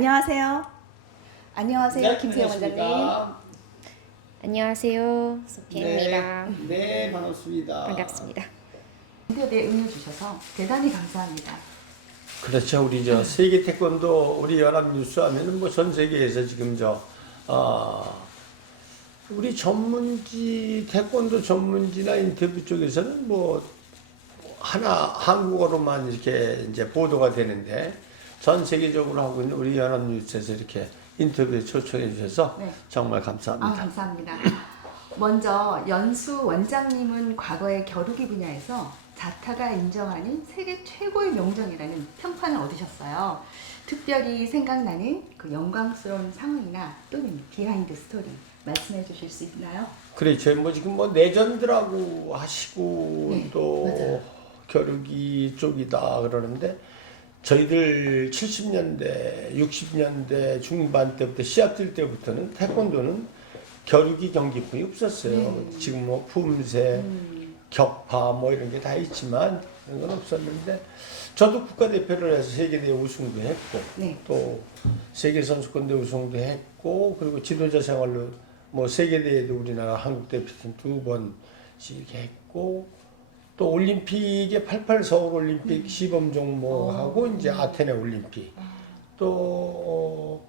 안녕하세요. 안녕하세요, 원장님. 네, 안녕하십니까. 안녕하세요. 소피입니다. 네, 네, 반갑습니다. 반갑습니다. 인터뷰에 응해 주셔서 대단히 감사합니다. 그렇죠. 우리 저 세계 태권도 우리 연합 뉴스 하면은 뭐 전 세계에서 지금 저 어, 우리 전문지 태권도 전문지나 인터뷰 쪽에서는 뭐 하나 한국어로만 이렇게 이제 보도가 되는데 전 세계적으로 하고 있는 우리 연합 뉴스에서 이렇게 인터뷰에 초청해 주셔서 네. 정말 아, 감사합니다. 감사합니다. 먼저 연수 원장님은 과거의 겨루기 분야에서 자타가 인정하는 세계 최고의 명정이라는 평판을 얻으셨어요. 특별히 생각나는 그 영광스러운 상황이나 또는 비하인드 스토리 말씀해 주실 수 있나요? 그렇죠. 뭐 지금 뭐 내전들하고 하시고 네, 또 맞아요. 겨루기 쪽이다 그러는데 저희들 70년대, 60년대 중반 때부터 시합 뛸 때부터는 태권도는 겨루기 경기뿐이 없었어요. 네. 지금 뭐 품새, 음, 격파 뭐 이런 게 다 있지만 그런 건 없었는데 저도 국가대표를 해서 세계대회 우승도 했고 네. 또 세계 선수권대 우승도 했고 그리고 지도자 생활로 뭐 세계대회도 우리나라 한국 대표팀 두 번씩 했고 또 올림픽에 88 서울 올림픽 시범 종목하고 어. 이제 아테네 올림픽 또 어,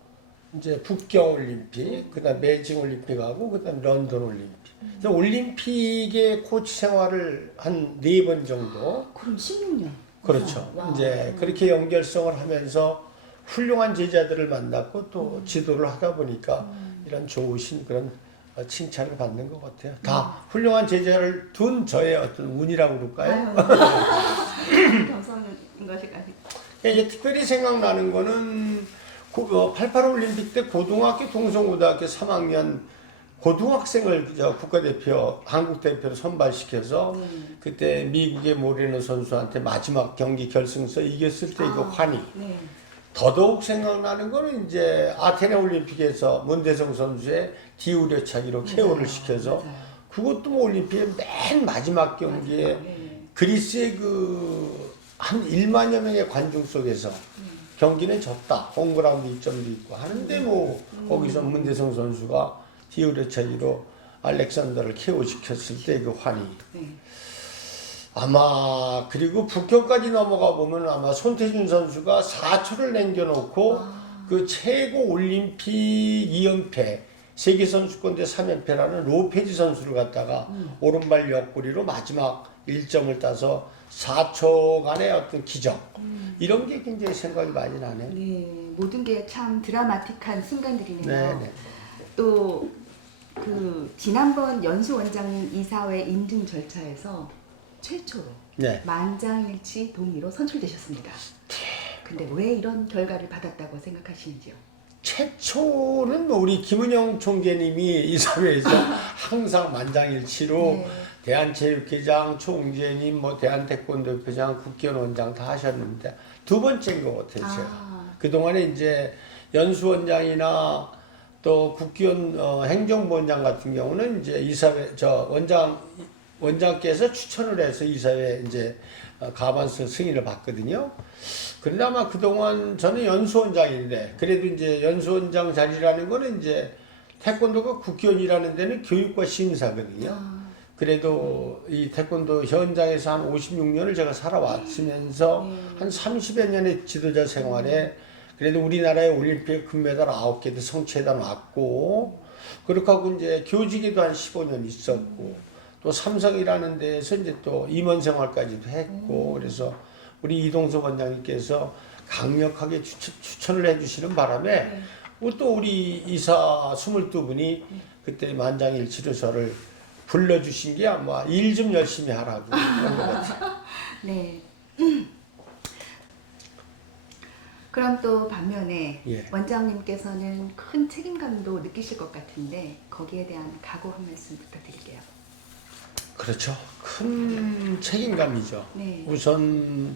이제 북경 올림픽 그다음 베이징 올림픽하고 그다음 런던 올림픽 그래서 올림픽의 코치 생활을 한 네 번 정도 그럼 16년. 그렇죠. 와. 이제 그렇게 연결성을 하면서 훌륭한 제자들을 만났고 또 지도를 하다 보니까 이런 좋으신 그런 어, 칭찬을 받는 것 같아요. 다 훌륭한 제자를 둔 저의 어떤 운이라고 그럴까요? 감사한 것일까요? 이제 특별히 생각나는 거는 그, 88 올림픽 때 고등학교 동성고등학교 3학년 고등학생을 저 국가대표 한국 대표로 선발시켜서 음. 그때 미국의 모레노 선수한테 마지막 경기 결승서 이겼을 때그 아, 환희 네. 더더욱 생각나는 거는 이제 아테네 올림픽에서 문대성 선수의 디우려차기로 KO를 맞아요. 시켜서 맞아요. 그것도 뭐 올림픽의 맨 마지막 경기에 맞아요. 네. 그리스의 그 한 1만여 명의 관중 속에서 경기는 졌다. 홈그라운드 2점도 있고 하는데 뭐 거기서 문대성 선수가 디우려차기로 알렉산더를 KO 시켰을 때 그 환희. 네. 아마 그리고 북경까지 넘어가 보면 아마 손태준 선수가 4초를 남겨놓고 그 최고 올림픽 2연패 세계 선수권대 3연패라는 로페지 선수를 갖다가 오른발 옆구리로 마지막 1점을 따서 4초간의 어떤 기적 이런 게 굉장히 생각이 많이 나네. 네, 모든 게 참 드라마틱한 순간들이네요. 네, 네. 또그 지난번 연수 원장님 이사회 인증 절차에서 최초로 네. 만장일치 동의로 선출되셨습니다. 근데 왜 이런 결과를 받았다고 생각하시는지요? 최초는 뭐 우리 김은영 총재님이 이 사회에서 항상 만장일치로 네. 대한체육회장, 총재님, 뭐 대한태권도협회장, 국견원장 다 하셨는데 두 번째인 것 같아요. 제가. 아. 그동안에 이제 연수원장이나 또 국기원 어, 행정부원장 같은 경우는 이제 이사회 저 원장 원장께서 추천을 해서 이사회 이제 어, 가반수 승인을 받거든요. 그런데 아마 그동안 저는 연수원장인데 그래도 이제 연수원장 자리라는 거는 이제 태권도가 국기원이라는 데는 교육과 심사거든요. 아, 그래도 이 태권도 현장에서 한 56년을 제가 살아왔으면서 네. 한 30여 년의 지도자 생활에 그래도 우리나라의 올림픽 금메달 9개도 성취해다 놨고 그렇게 하고 이제 교직에도 한 15년 있었고 또 삼성이라는 데에서 이제 또 임원 생활까지도 했고 그래서 우리 이동석 원장님께서 강력하게 추천, 추천 을 해주시는 바람에 또 우리 이사 22분이 그때 만장일치로 저를 불러주신 게 아마 일 좀 열심히 하라고 그런 것 같아요. 네. 그럼 또 반면에 예. 원장님께서는 큰 책임감도 느끼실 것 같은데 거기에 대한 각오 한 말씀 부탁드릴게요. 그렇죠. 큰 책임감이죠. 네. 우선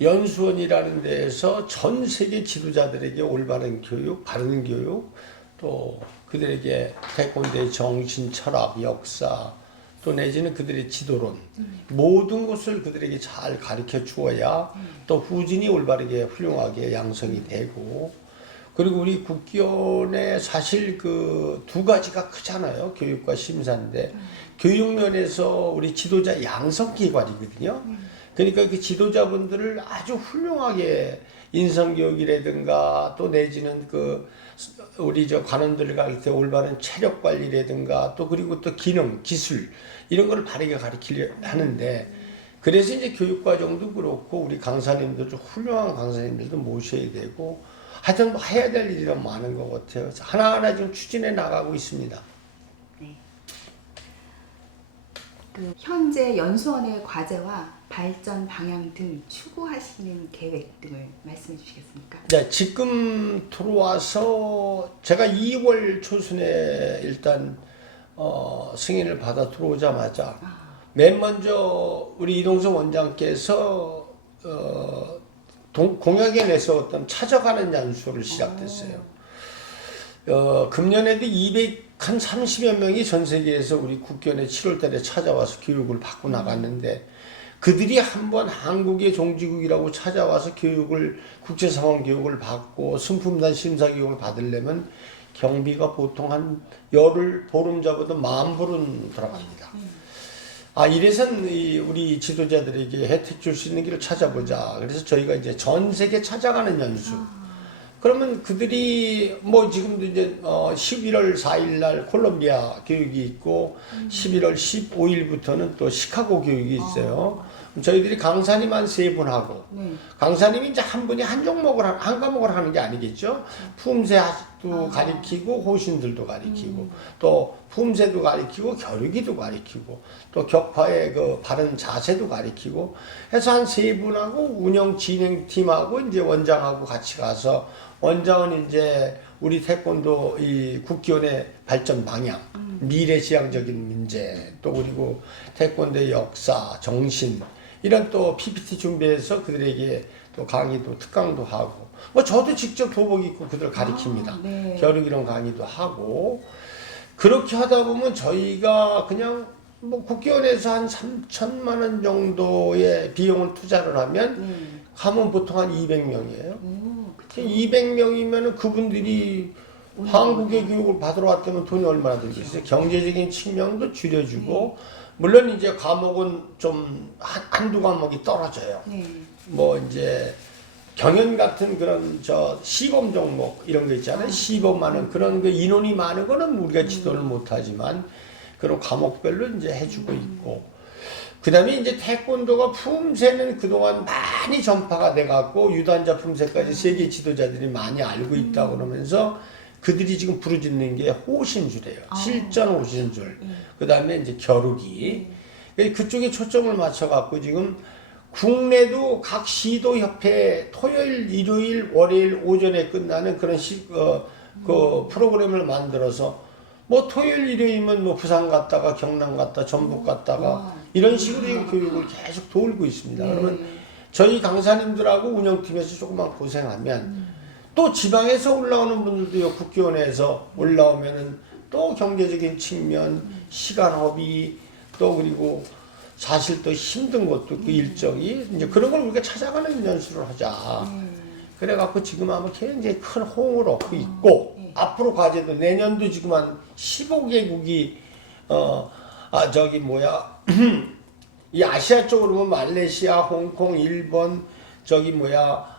연수원이라는 데에서 전 세계 지도자들에게 올바른 교육, 바른 교육, 또 그들에게 태권도의 정신, 철학, 역사, 또 내지는 그들의 지도론 모든 것을 그들에게 잘 가르쳐 주어야 또 후진이 올바르게 훌륭하게 양성이 되고 그리고 우리 국기원에 사실 그 두 가지가 크잖아요. 교육과 심사인데 교육 면에서 우리 지도자 양성 기관이거든요. 그러니까 그 지도자분들을 아주 훌륭하게 인성 교육이라든가 또 내지는 그 우리 저 관원들 갈때 올바른 체력 관리라든가 또 그리고 또 기능, 기술 이런 걸 바르게 가르치려 하는데 그래서 이제 교육 과정도 그렇고 우리 강사님들도 훌륭한 강사님들도 모셔야 되고 하여튼 뭐 해야 될 일이 많은 것 같아요. 하나하나 지금 추진해 나가고 있습니다. 그 현재 연수원의 과제와 발전 방향 등 추구하시는 계획 등을 말씀해 주시겠습니까? 네, 지금 들어와서 제가 2월 초순에 일단 어, 승인을 받아 들어오자마자 맨 먼저 우리 이동석 원장께서 어, 동, 공약에 내세웠던 찾아가는 연수를 시작됐어요. 어, 금년에도 200, 한 30여 명이 전 세계에서 우리 국견에 7월 달에 찾아와서 교육을 받고 나갔는데 그들이 한번 한국의 종지국이라고 찾아와서 교육을 국제상황 교육을 받고 승품단 심사 교육을 받으려면 경비가 보통 한 열흘 보름 잡아도 만 불은 들어갑니다. 아 이래선 이 우리 지도자들에게 혜택 줄 수 있는 길을 찾아보자. 그래서 저희가 이제 전 세계 찾아가는 연수. 그러면 그들이 뭐 지금도 이제 어 11월 4일 날 콜롬비아 교육이 있고 11월 15일부터는 또 시카고 교육이 있어요. 저희들이 강사님 한 세 분 하고 네. 강사님이 이제 한 분이 한 종목을 하- 한 과목을 하는 게 아니겠죠. 품새도 가리키고 호신들도 가리키고 또 품새도 가리키고 겨루기도 가리키고 또 격파의 그 바른 자세도 가리키고 해서 한 세 분하고 운영 진행 팀하고 이제 원장하고 같이 가서 원장은 이제 우리 태권도 이 국기원의 발전 방향, 미래지향적인 문제, 또 그리고 태권도의 역사, 정신 이런 또 PPT 준비해서 그들에게 또 강의도 특강도 하고 뭐 저도 직접 도복 입고 그들 가리킵니다. 아, 네. 겨루기 이런 강의도 하고 그렇게 하다 보면 저희가 그냥 뭐 국기원에서 한 3천만 원 정도의 비용을 투자를 하면 네. 하면 보통 한 200명이에요. 오, 그쵸. 200명이면 그분들이 한국의 교육을 받으러 왔다면 돈이 얼마나 들겠어요? 경제적인 측면도 줄여주고 물론 이제 과목은 좀 한, 한두 과목이 떨어져요. 네. 뭐 이제 경연 같은 그런 저 시범 종목 이런 거 있잖아요. 시범하는 그런 그 인원이 많은 거는 우리가 지도를 못 하지만 그런 과목별로 이제 해주고 있고 그 다음에 이제 태권도가 품새는 그동안 많이 전파가 돼갖고 유단자 품새까지 세계 지도자들이 많이 알고 있다 그러면서 그들이 지금 부르짖는 게 호신주래요. 아. 실전 호신줄. 그다음에 이제 겨루기. 그쪽에 초점을 맞춰갖고 지금 국내도 각 시도 협회 토요일, 일요일, 월요일 오전에 끝나는 그런 시, 어, 그 프로그램을 만들어서 뭐 토요일, 일요일이면 뭐 부산 갔다가 경남 갔다, 전북 갔다가 와. 이런 식으로 지금 교육을 계속 돌고 있습니다. 네. 그러면 저희 강사님들하고 운영팀에서 조금만 고생하면 또 지방에서 올라오는 분들도요 국기원에서 올라오면은 또 경제적인 측면, 시간 허비 또 그리고 사실 또 힘든 것도 그 일정이 이제 그런 걸 우리가 찾아가는 연수를 하자. 그래갖고 지금 아마 굉장히 큰 호응을 얻고 있고 앞으로 과제도 내년도 지금 한 15개국이 어 아 저기 뭐야 이 아시아 쪽으로 보면 말레이시아, 홍콩, 일본, 저기 뭐야,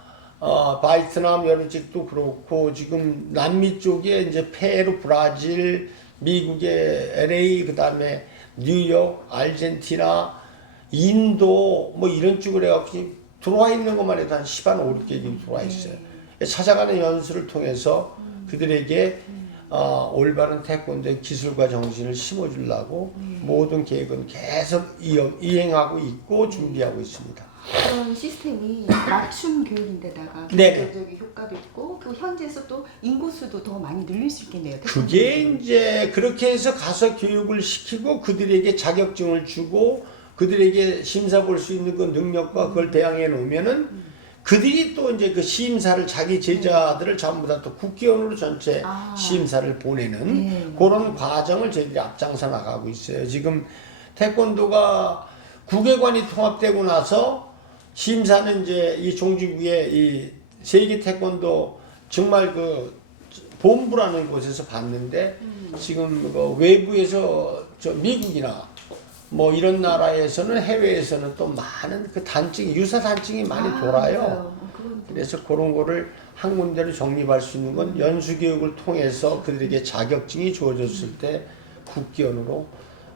어, 바이트남 여러 쪽도 그렇고, 지금 남미 쪽에 이제 페루, 브라질, 미국의 LA, 그 다음에 뉴욕, 아르헨티나, 인도, 뭐 이런 쪽으로 해갖고 들어와 있는 것만 해도 한 10한 5, 6개국이 들어와 있어요. 찾아가는 연수를 통해서 그들에게 어, 올바른 태권도의 기술과 정신을 심어주려고 모든 계획은 계속 이어, 이행하고 있고 준비하고 있습니다. 그런 시스템이 맞춤 교육인데다가 네. 경제적인 효과도 있고 그 현지에서 또 인구수도 더 많이 늘릴 수 있겠네요. 그게 이제 그렇게 해서 가서 교육을 시키고 그들에게 자격증을 주고 그들에게 심사 볼 수 있는 그 능력과 그걸 대항해 놓으면은 그들이 또 이제 그 시임사를 자기 제자들을 전부 다 또 국기원으로 전체 아. 시임사를 보내는 네. 그런 과정을 저희들이 앞장서 나가고 있어요. 지금 태권도가 국외관이 통합되고 나서 심사는 이제 이 종지국의 이 세계 태권도 정말 그 본부라는 곳에서 봤는데 지금 그 외부에서 저 미국이나 뭐 이런 나라에서는 해외에서는 또 많은 그 단증 유사 단증이 많이 아, 돌아요. 맞아요. 또- 그래서 그런 거를 한 군데로 정립할 수 있는 건 연수 교육을 통해서 그들에게 자격증이 주어졌을 때 국기원으로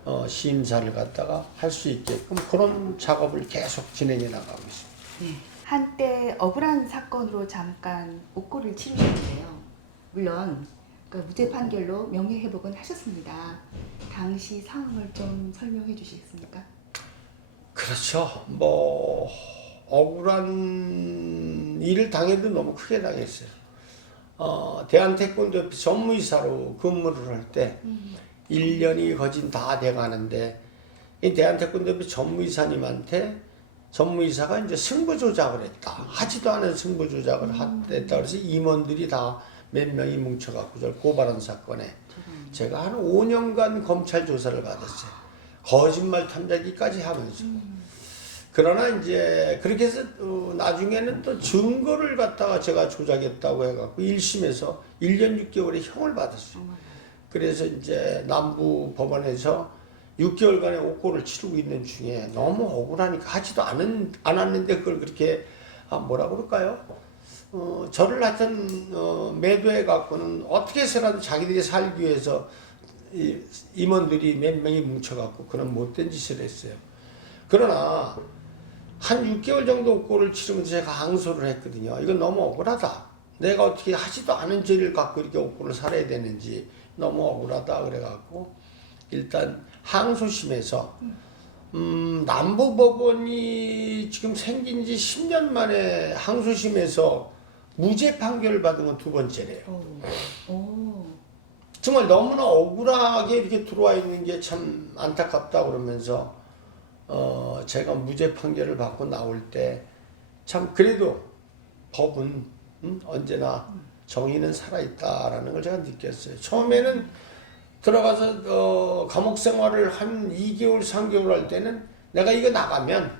어, 심사를 갖다가 할 수 있게끔 그런 작업을 계속 진행해 나가고 있습니다. 네. 한때 억울한 사건으로 잠깐 옥고를 치르셨는데요. 물론 그 무죄 판결로 명예 회복은 하셨습니다. 당시 상황을 좀 설명해 주시겠습니까? 그렇죠. 뭐 억울한 일을 당해도 너무 크게 당했어요. 어, 대한태권도 전무이사로 근무를 할때 1년이 거진 다 돼가는데 이 대한태권도 전무이사님한테 전무이사가 이제 승부 조작을 했다. 하지도 않은 승부 조작을 했다. 그래서 임원들이 다 몇 명이 뭉쳐갖고 저를 고발한 사건에 제가 한 5년간 검찰 조사를 받았어요. 거짓말 탐지기까지 하면서. 그러나 이제 그렇게 해서 어, 나중에는 또 증거를 갖다가 제가 조작했다고 해갖고 1심에서 1년 6개월의 형을 받았어요. 그래서 이제 남부 법원에서 6개월간의 옥고를 치르고 있는 중에 너무 억울하니까 하지도 않은, 않았는데 그걸 그렇게 아, 뭐라 그럴까요? 어, 저를 하여튼 어, 매도해 갖고는 어떻게 해서라도 자기들이 살기 위해서 이, 임원들이 몇 명이 뭉쳐갖고 그런 못된 짓을 했어요. 그러나 한 6개월 정도 옥고를 치르면서 제가 항소를 했거든요. 이건 너무 억울하다. 내가 어떻게 하지도 않은 죄를 갖고 이렇게 옥고를 살아야 되는지 너무 억울하다 그래갖고 일단 항소심에서 음, 남부법원이 지금 생긴 지 10년 만에 항소심에서 무죄 판결을 받은 건 두 번째래요. 오. 오. 정말 너무나 억울하게 이렇게 들어와 있는 게 참 안타깝다 그러면서 어 제가 무죄 판결을 받고 나올 때 참 그래도 법은 음, 언제나 정의는 살아있다라는 걸 제가 느꼈어요. 처음에는 들어가서 어, 감옥 생활을 한 2개월, 3개월 할 때는 내가 이거 나가면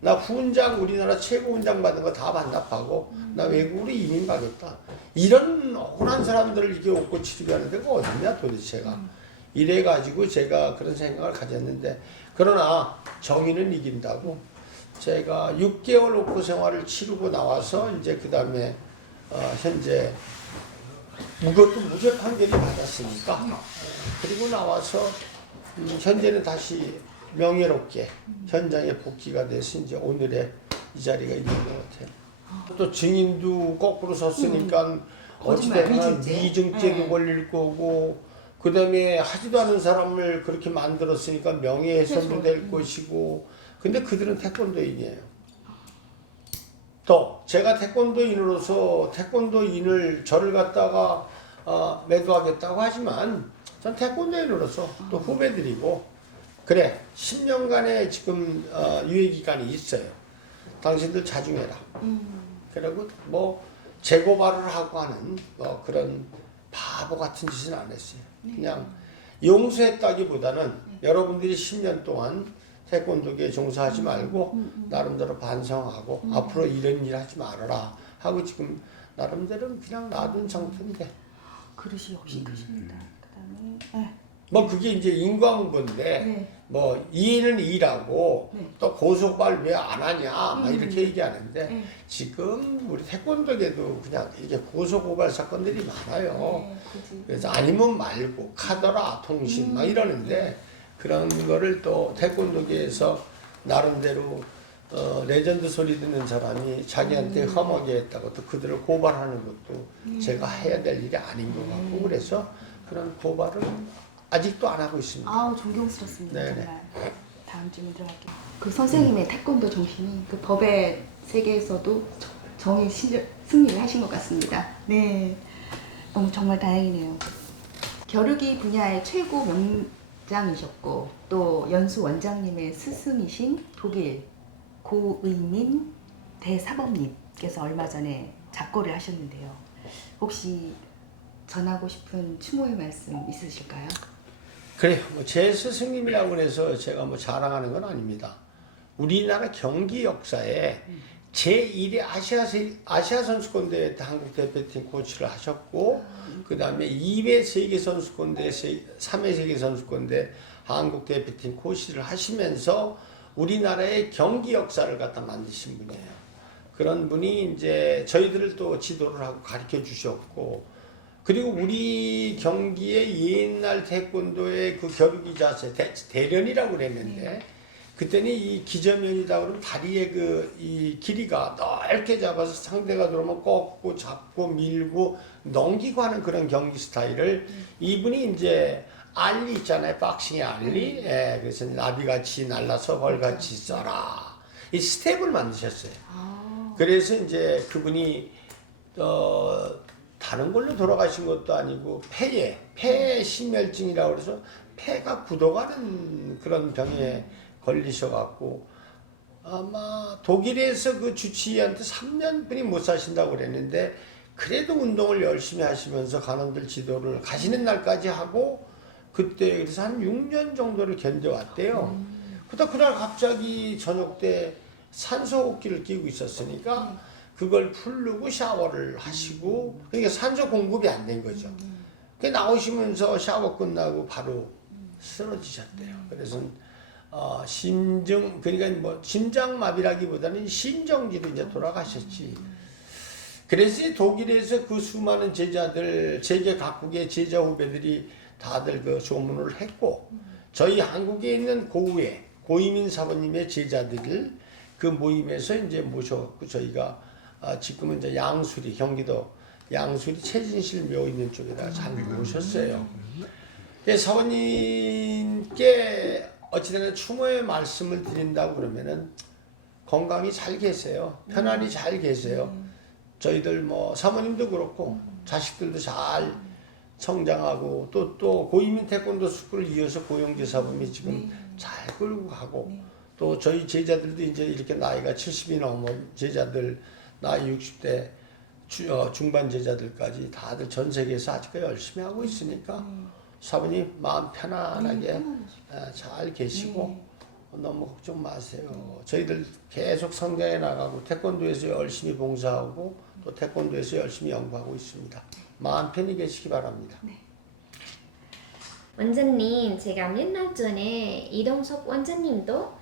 나 후원장 우리나라 최고 훈장 받은 거 다 반납하고 나 외국으로 이민 가겠다. 이런 억울한 사람들을 이게 옷고 치르게 하는 데가 어딨냐 도대체가. 이래 가지고 제가 그런 생각을 가졌는데 그러나 정의는 이긴다고 제가 6개월 옥고 생활을 치르고 나와서 이제 그 다음에 어, 현재 그것도 무죄 판결이 받았으니까 그리고 나와서 음, 현재는 다시 명예롭게 현장에 복귀가 돼서 이제 오늘의 이 자리가 있는 것 같아요. 또 증인도 거꾸로 섰으니까 어찌됐든 미증죄. 미증죄도 네. 걸릴 거고 그다음에 하지도 않은 사람을 그렇게 만들었으니까 명예훼손도 훼손. 될 것이고 근데 그들은 태권도인이에요. 또 제가 태권도인으로서 태권도인을 저를 갖다가 어, 매도하겠다고 하지만 전 태권도인으로서 또 후배들이고 그래 10년간의 지금 어, 유예 기간이 있어요. 당신들 자중해라. 음. 그리고 뭐 재고발을 하고 하는 뭐 그런 바보 같은 짓은 안 했어요. 그냥 용서했다기보다는 여러분들이 10년 동안 태권도계에 종사하지 말고 나름대로 반성하고 앞으로 이런 일 하지 말아라 하고 지금 나름대로 그냥 놔둔 상태인데 그릇이 역시 크십니다. 그다음에 네. 뭐 그게 이제 인과응보인데 네. 뭐 이해는 이라고 네. 또 고소발 왜 안 하냐 막 이렇게 얘기하는데 네. 지금 우리 태권도계도 그냥 이게 고소고발 사건들이 많아요. 네. 그래서 아니면 말고 카더라 통신 막 이러는데 그런 거를 또 태권도계에서 나름대로 어, 레전드 소리 듣는 사람이 자기한테 험하게 했다고 또 그들을 고발하는 것도 제가 해야 될 일이 아닌 것 같고 그래서 그런 고발을 아직도 안 하고 있습니다. 아우 존경스럽습니다 네네. 정말. 다음 질문 들어갈게요. 그 선생님의 태권도 정신이 그 법의 세계에서도 저- 정의 실- 승리를 하신 것 같습니다. 네, 너무 정말 다행이네요. 겨루기 분야의 최고 명 장이셨고 또 연수 원장님의 스승이신 독일 고의민 대사범님께서 얼마 전에 작고를 하셨는데요. 혹시 전하고 싶은 추모의 말씀 있으실까요? 그래요. 뭐제 스승님이라고 해서 제가 뭐 자랑하는 건 아닙니다. 우리나라 경기 역사에 제1회 아시아 세- 아시아 선수권 대회 때 한국 대표팀 코치를 하셨고 그 다음에 2회 세계 선수권 대회 3회 세계 선수권 대회 한국 대표팀 코치를 하시면서 우리나라의 경기 역사를 갖다 만드신 분이에요. 그런 분이 이제 저희들을 또 지도를 하고 가르쳐 주셨고 그리고 우리 경기의 옛날 태권도의 그 겨루기 자세 대, 대련이라고 그랬는데 그때는 이 기저면이다 그러면 다리의 그 이 길이가 넓게 잡아서 상대가 들어오면 꺾고 잡고 밀고 넘기고 하는 그런 경기 스타일을 이분이 이제 알리 있잖아요. 박싱의 알리. 예, 그래서 나비같이 날라서 벌같이 써라. 이 스텝을 만드셨어요. 아, 그래서 이제 그분이 어 다른 걸로 돌아가신 것도 아니고 폐에 폐 심혈증이라고 그래서 폐가 굳어가는 그런 병에 걸리셔갖고 아마 독일에서 그 주치의한테 3년 분이 못 사신다고 그랬는데 그래도 운동을 열심히 하시면서 간호들 지도를 가시는 날까지 하고 그때 그래서 한 6년 정도를 견뎌왔대요. 그러다 그날 갑자기 저녁 때 산소호흡기를 끼고 있었으니까 그걸 풀르고 샤워를 하시고 그러니까 산소 공급이 안 된 거죠. 그 나오시면서 샤워 끝나고 바로 쓰러지셨대요. 그래서 어, 심정 그러니까 뭐 심장마비라기보다는 심정지로 이제 돌아가셨지. 그래서 이 독일에서 그 수많은 제자들 세계 각국의 제자 후배들이 다들 그 조문을 했고 저희 한국에 있는 고우의 고이민 사부님의 제자들을 그 모임에서 이제 모셔갖고 저희가 아, 지금은 이제 양수리 경기도 양수리 최진실 묘 있는 쪽에다 잘 모셨어요. 예, 사모님께 어찌되나 추모의 말씀을 드린다고 그러면은 건강히 잘 계세요. 편안히 잘 계세요. 저희들 뭐 사모님도 그렇고 자식들도 잘 성장하고 또 또 고이민 태권도 스쿨을 이어서 고영재 사범이 지금 잘 끌고 가고 또 저희 제자들도 이제 이렇게 나이가 70이 넘은 제자들 나이 60대 주, 어, 중반 제자들까지 다들 전 세계에서 아직까지 열심히 하고 있으니까 사부님 마음 편안하게 아, 잘 계시고 너무 걱정 마세요. 저희들 계속 성장해 나가고 태권도에서 열심히 봉사하고 또 태권도에서 열심히 연구하고 있습니다. 마음 편히 계시기 바랍니다. 원장님, 제가 몇 날 전에 이동석 원장님도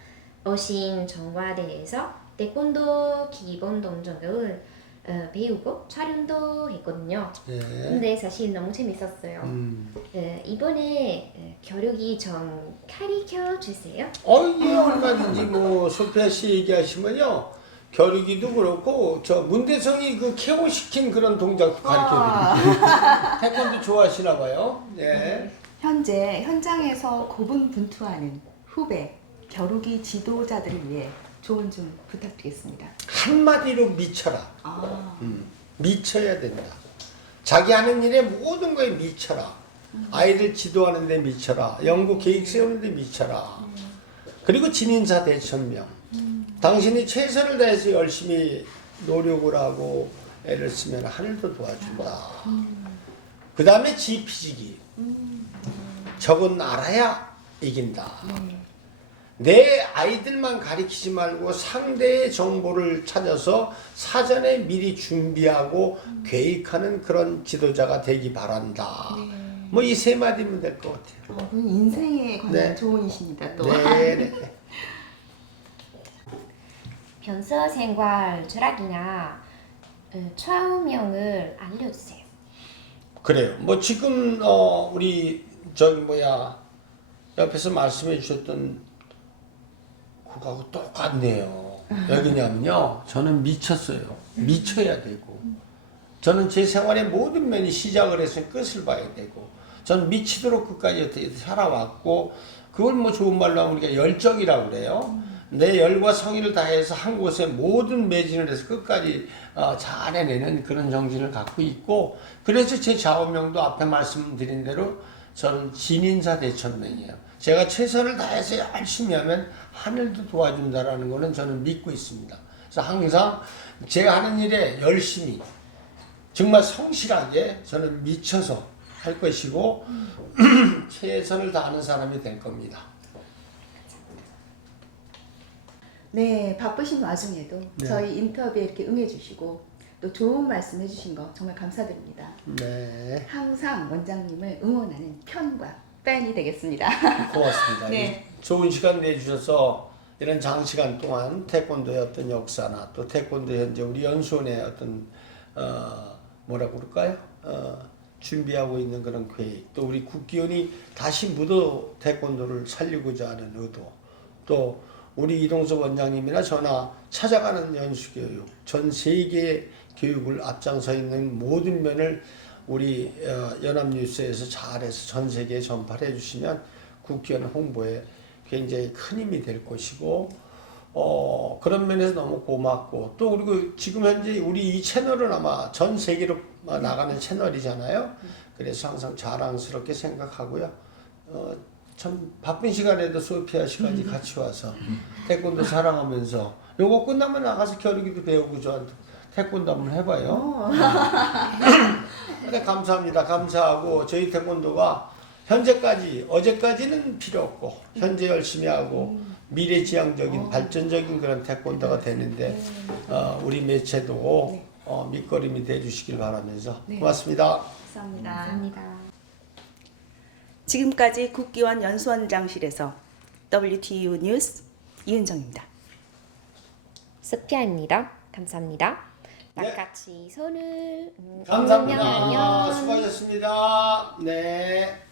오신 정화대에서 태권도 기본 동작을 어, 배우고 촬영도 했거든요. 네. 근데 사실 너무 재밌었어요. 음. 어, 이번에 어, 겨루기 좀 가르쳐 주세요. 어, 예, 얼마든지 뭐 소피아 씨 얘기하시면요. 겨루기도 그렇고 저 문대성이 그 케어 시킨 그런 동작도 가르쳐 드립니다. 태권도 좋아하시나 봐요. 네. 현재 현장에서 고분분투하는 후배 겨루기 지도자들을 위해 조언 좀 부탁드리겠습니다. 한마디로 미쳐라. 아, 음, 미쳐야 된다. 자기 하는 일에 모든 거에 미쳐라. 아이들 지도하는 데 미쳐라. 연구 계획 세우는 데 미쳐라. 그리고 진인사 대천명. 당신이 최선을 다해서 열심히 노력을 하고 애를 쓰면 하늘도 도와준다. 그 다음에 지피지기. 적은 알아야 이긴다. 내 아이들만 가리키지 말고 상대의 정보를 찾아서 사전에 미리 준비하고 계획하는 그런 지도자가 되기 바란다. 뭐이 세 마디면 될 것 같아요. 어, 인생에 관한 네. 조언이십니다. 또. 네, 네. 변서 생활 철학이나 어, 좌우명을 알려주세요. 그래요. 뭐 지금 어 우리 저기 뭐야 옆에서 말씀해 주셨던 그거하고 똑같네요. 왜냐면요, 저는 미쳤어요. 미쳐야 되고, 저는 제 생활의 모든 면이 시작을 해서 끝을 봐야 되고, 저는 미치도록 끝까지 살아왔고, 그걸 뭐 좋은 말로 하면 우리가 열정이라고 그래요. 내 열과 성의를 다해서 한 곳에 모든 매진을 해서 끝까지 어, 잘 해내는 그런 정신을 갖고 있고, 그래서 제 좌우명도 앞에 말씀드린 대로 저는 진인사 대천명이에요. 제가 최선을 다해서 열심히 하면 하늘도 도와준다라는 거는 저는 믿고 있습니다. 그래서 항상 제가 하는 일에 열심히 정말 성실하게 저는 미쳐서 할 것이고 최선을 다하는 사람이 될 겁니다. 네, 바쁘신 와중에도 네. 저희 인터뷰에 이렇게 응해주시고 또 좋은 말씀 해주신 거 정말 감사드립니다. 네, 항상 원장님을 응원하는 편과 팬이 되겠습니다. 고맙습니다. 네. 좋은 시간 내주셔서 이런 장시간 동안 태권도의 어떤 역사나 또 태권도 현재 우리 연수원의 어떤 어, 뭐라고 그럴까요? 어, 준비하고 있는 그런 계획, 또 우리 국기원이 다시 무도 태권도를 살리고자 하는 의도, 또 우리 이동섭 원장님이나 저나 찾아가는 연수교육, 전 세계 교육을 앞장서 있는 모든 면을 우리 어, 연합뉴스에서 잘해서 전 세계에 전파를 해주시면 국기원 홍보에 굉장히 큰 힘이 될 것이고 어, 그런 면에서 너무 고맙고 또 그리고 지금 현재 우리 이 채널은 아마 전 세계로 나가는 채널이잖아요. 그래서 항상 자랑스럽게 생각하고요. 어, 참 바쁜 시간에도 소피아 씨까지 같이 와서 태권도 사랑하면서 요거 끝나면 나가서 겨루기도 배우고 저한테 태권도 한번 해봐요. 네, 감사합니다. 감사하고 저희 태권도가 현재까지 어제까지는 필요 없고 현재 열심히 하고 미래지향적인 발전적인 그런 태권도가 되는데 어, 우리 매체도 어, 밑거름이 돼주시길 바라면서 네. 고맙습니다. 감사합니다. 감사합니다. 지금까지 국기원 연수원장실에서 WTU 뉴스 이은정입니다. 소피아입니다. 감사합니다. 네. 나같이 손을 음, 감사합니다. 운명하면 수고하셨습니다. 네.